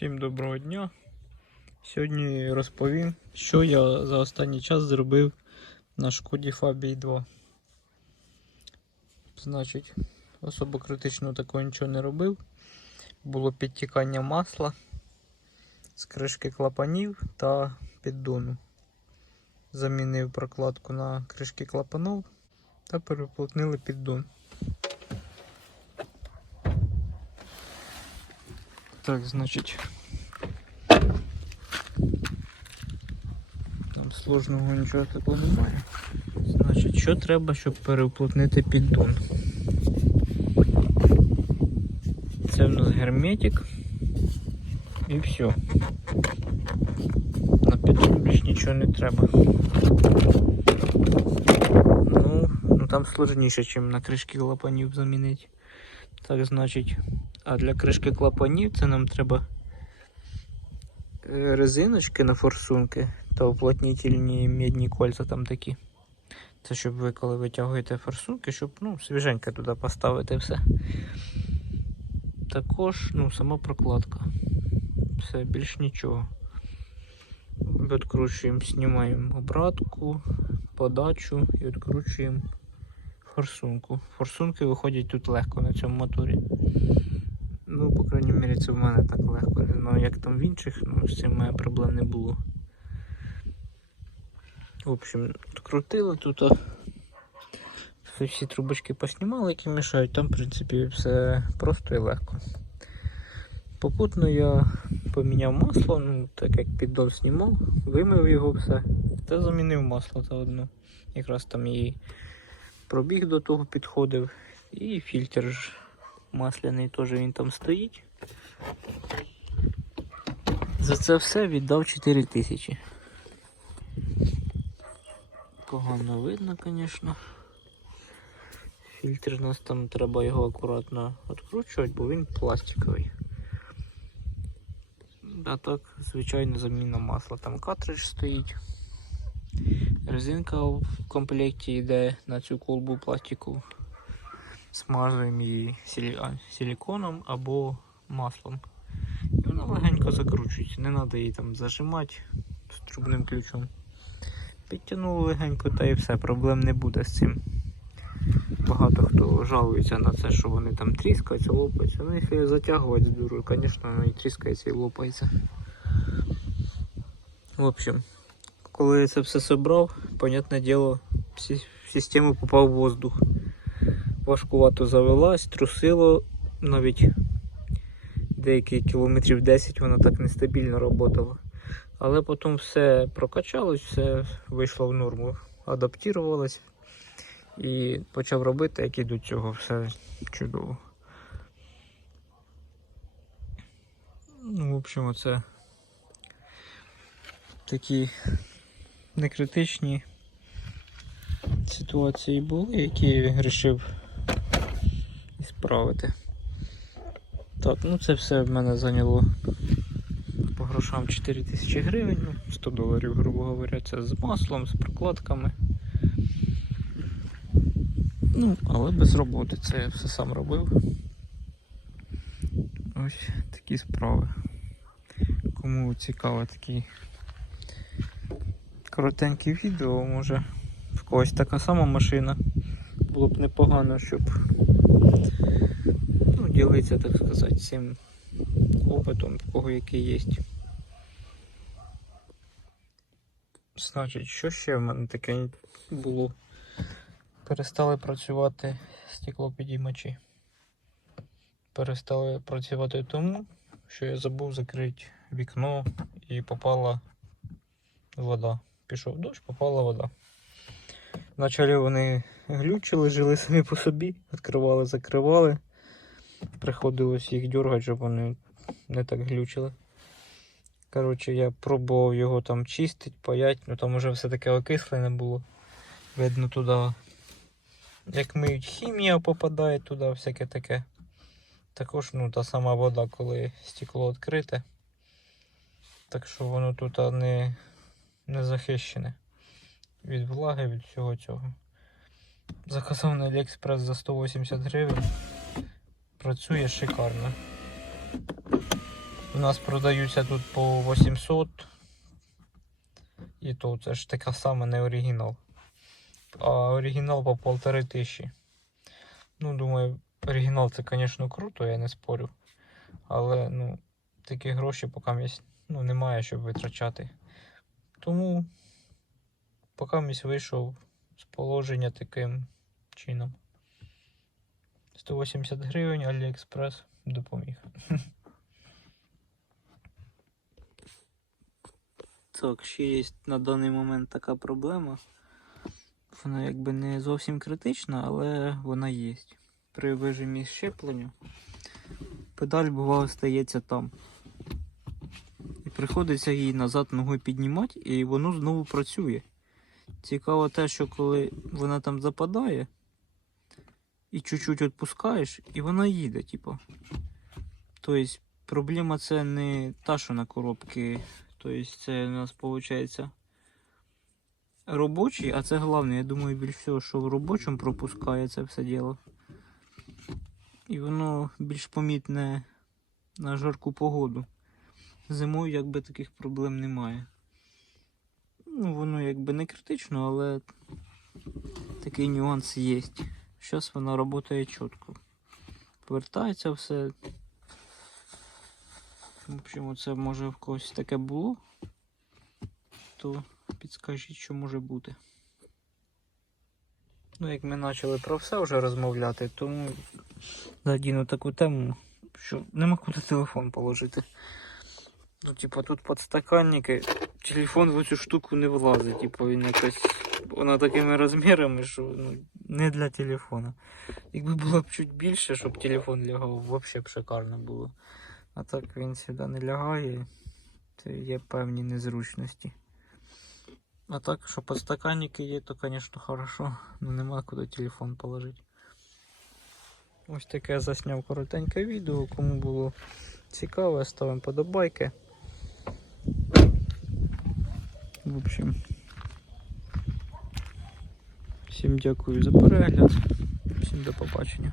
Всім доброго дня. Сьогодні розповім, що я за останній час зробив на шкоді Фабії 2. Значить, особо критично такого нічого не робив. Було підтікання масла з кришки клапанів та піддону. Замінив прокладку на кришки клапанов та переплотнили піддон. Так, значить. Там сложного нічого такого немає. Значить, що треба, щоб переуплотнити піддон? Це в нас герметик. І все. На піддон більш нічого не треба. Ну, ну там сложніше, ніж на кришки клапанів замінити. Так, значить. А для кришки клапанів це нам треба резиночки на форсунки та уплотнительні медні кольця там такі. Це щоб ви коли витягуєте форсунки, щоб ну, свіженьке туди поставити все. Також ну, сама прокладка. Все, більш нічого. Відкручуємо, знімаємо обратку, подачу і відкручуємо форсунку. Форсунки виходять тут легко на цьому моторі. Ну, по крайній мірі, це в мене так легко. Знаю, як там в інших, ну з цим мене проблем не було. В общем, відкрутили тут. Всі, трубочки поснімали, які мішають, там, в принципі, все просто і легко. Попутно я поміняв масло, ну, так як піддон знімав, вимив його все, та замінив масло заодно. Якраз там і пробіг до того підходив, і фільтр масляний теж він там стоїть. За це все віддав 4 тисячі. Погано видно, звісно. Фільтр у нас там треба його акуратно відкручувати, бо він пластиковий. А так, звичайно, заміна масла. Там картридж стоїть. Резинка в комплекті йде на цю колбу пластикову. Смазуємо її силі... силіконом або маслом. І вона легенько закручується, не треба її там зажимати з трубним ключом. Підтягнули легенько та і все, проблем не буде з цим. Багато хто жалується на це, що вони там тріскаються, лопаються. Ну їх затягувати з дурою, звісно, воно і тріскається і лопається. В общем, коли я це все зібрав, понятне діло, в в систему попав воздух. Важкувато завелась, трусило навіть деякі кілометрів 10 вона так нестабільно працювала. Але потім все прокачалось, все вийшло в норму, адаптувалось і почав робити, як і до цього, все чудово. Ну, в общем, оце такі некритичні ситуації були, які вирішив справити. Так, ну це все в мене зайняло по грошам 4 тисячі гривень, ну 100 доларів, грубо говоря, це з маслом, з прокладками. Ну, але без роботи, це я все сам робив. Ось такі справи. Кому цікаво такі коротенькі відео, може в когось така сама машина. Було б непогано, щоб ну, ділитися, так сказати, цим опитом, в кого який є. Значить, що ще в мене таке було? Перестали працювати стеклопідіймачі. Перестали працювати тому, що я забув закрити вікно і попала вода. Пішов дощ, попала вода. Вначалі вони глючили, жили самі по собі, відкривали, закривали. Приходилось їх дергати, щоб вони не так глючили. Коротше, я пробував його там чистити, паять, ну там уже все таке окислене було. Видно туди. Як миють хімія попадає туди, всяке таке. Також ну, та сама вода, коли стекло відкрите. Так що воно тут не, не захищене від влаги, від всього цього. Заказав на AliExpress за 180 гривень. Працює шикарно. У нас продаються тут по 800. І то це ж така сама не оригінал. А оригінал по полтори тисячі. Ну, думаю, оригінал це, звісно, круто, я не спорю. Але ну, такі гроші поки місць, ну, немає, щоб витрачати. Тому поки місць вийшов з положення таким чином. 180 гривень Аліекспрес допоміг. Так, ще є на даний момент така проблема. Вона якби не зовсім критична, але вона є. При вижимі щепленню педаль бувало стається там. І приходиться її назад ногою піднімати, і воно знову працює. Цікаво те, що коли вона там западає і чуть-чуть відпускаєш, і вона їде, типу. Тобто проблема це не та, що на коробці. Тобто це у нас виходить робочий, а це головне. Я думаю, більш всього, що в робочому пропускає це все діло. І воно більш помітне на жарку погоду. Зимою якби таких проблем немає. Ну, воно якби не критично, але такий нюанс є. Зараз вона працює чітко. Повертається все. В общем, це може в когось таке було, то підскажіть, що може бути. Ну, як ми почали про все вже розмовляти, тому задіну таку тему, що нема куди телефон положити. Ну, типа, тут подстаканники, телефон в цю штуку не влазить, типу він якось. Вона такими розмірами, що ну, не для телефона. Якби було б чуть більше, щоб телефон лягав, взагалі б шикарно було. А так він сюди не лягає, це є певні незручності. А так, що подстаканники є, то, звісно, хорошо. Ну нема куди телефон положити. Ось таке я засняв коротеньке відео. Кому було цікаво, ставимо подобайки. В общем, всім дякую за перегляд. Всім до побачення.